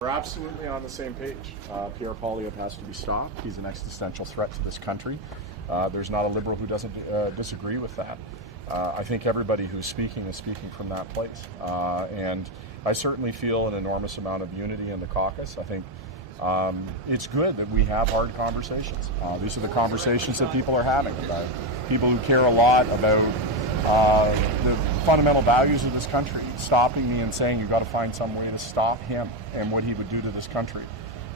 We're absolutely on the same page. Pierre Poilievre has to be stopped. He's an existential threat to this country. There's not a Liberal who doesn't disagree with that. I think everybody who's speaking is speaking from that place. And I certainly feel an enormous amount of unity in the caucus. I think it's good that we have hard conversations. These are the conversations that people are having about people who care a lot about the fundamental values of this country, stopping me and saying you've got to find some way to stop him and what he would do to this country.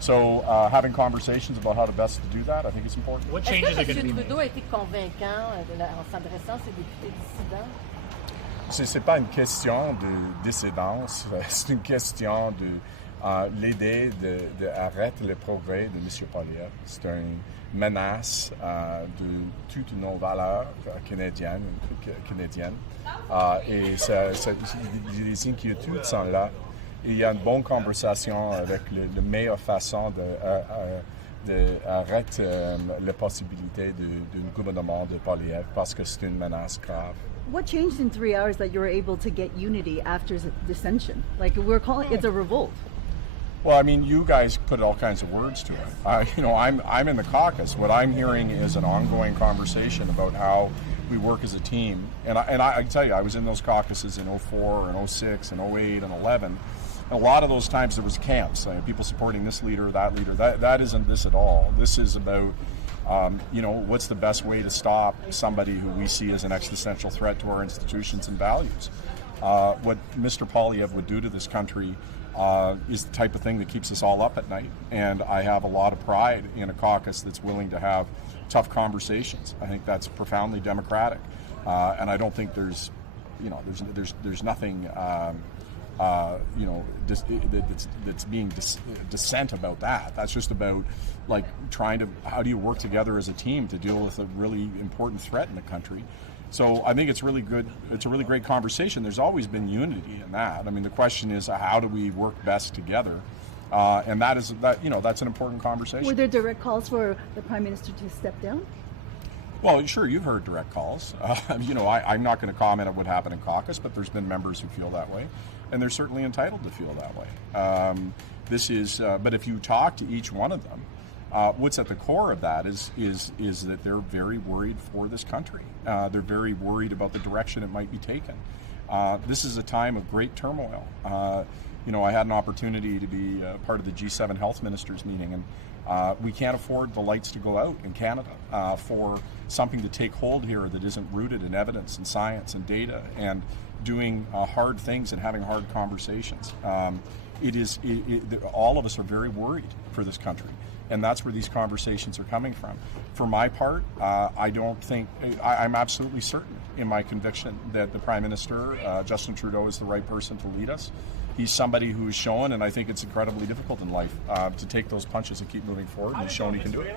So having conversations about how to best to do that, I think it's important. What changes are going to be made? Trudeau a été convaincant en s'adressant à ses députés dissidents? C'est pas une question de dissidence, c'est une question de l'idée de arrêter le progrès de M. Poilievre. C'est une menace de toutes nos valeurs canadiennes. Et les inquiétudes sont là. Il y a une bonne conversation avec la meilleure façon d'arrêter la possibilité d'un gouvernement de Poilievre parce que c'est une menace grave. What changed in 3 hours that you were able to get unity after dissension? Like we're calling it's a revolt. Well, I mean, you guys put all kinds of words to it. I'm in the caucus. What I'm hearing is an ongoing conversation about how we work as a team. And I can tell you, I was in those caucuses in 04 and 06 and 08 and 11. And a lot of those times there was camps, people supporting this leader or that leader. That isn't this at all. This is about what's the best way to stop somebody who we see as an existential threat to our institutions and values. What Mr. Poilievre would do to this country is the type of thing that keeps us all up at night. And I have a lot of pride in a caucus that's willing to have tough conversations. I think that's profoundly democratic. And I don't think there's nothing that's being dissent about that. That's just about how do you work together as a team to deal with a really important threat in the country. So I think it's really good. It's a really great conversation. There's always been unity in that. I mean, the question is how do we work best together, and that's an important conversation. Were there direct calls for the Prime Minister to step down? Well, sure, you've heard direct calls. I'm not going to comment on what happened in caucus, but there's been members who feel that way, and they're certainly entitled to feel that way. But if you talk to each one of them, what's at the core of that is that they're very worried for this country. They're very worried about the direction it might be taken. This is a time of great turmoil. I had an opportunity to be part of the G7 Health Ministers meeting, and we can't afford the lights to go out in Canada for something to take hold here that isn't rooted in evidence and science and data and doing hard things and having hard conversations. All of us are very worried for this country. And that's where these conversations are coming from. For my part, I'm absolutely certain in my conviction that the Prime Minister, Justin Trudeau, is the right person to lead us. He's somebody who has shown, and I think it's incredibly difficult in life, to take those punches and keep moving forward, and he's shown he can do it.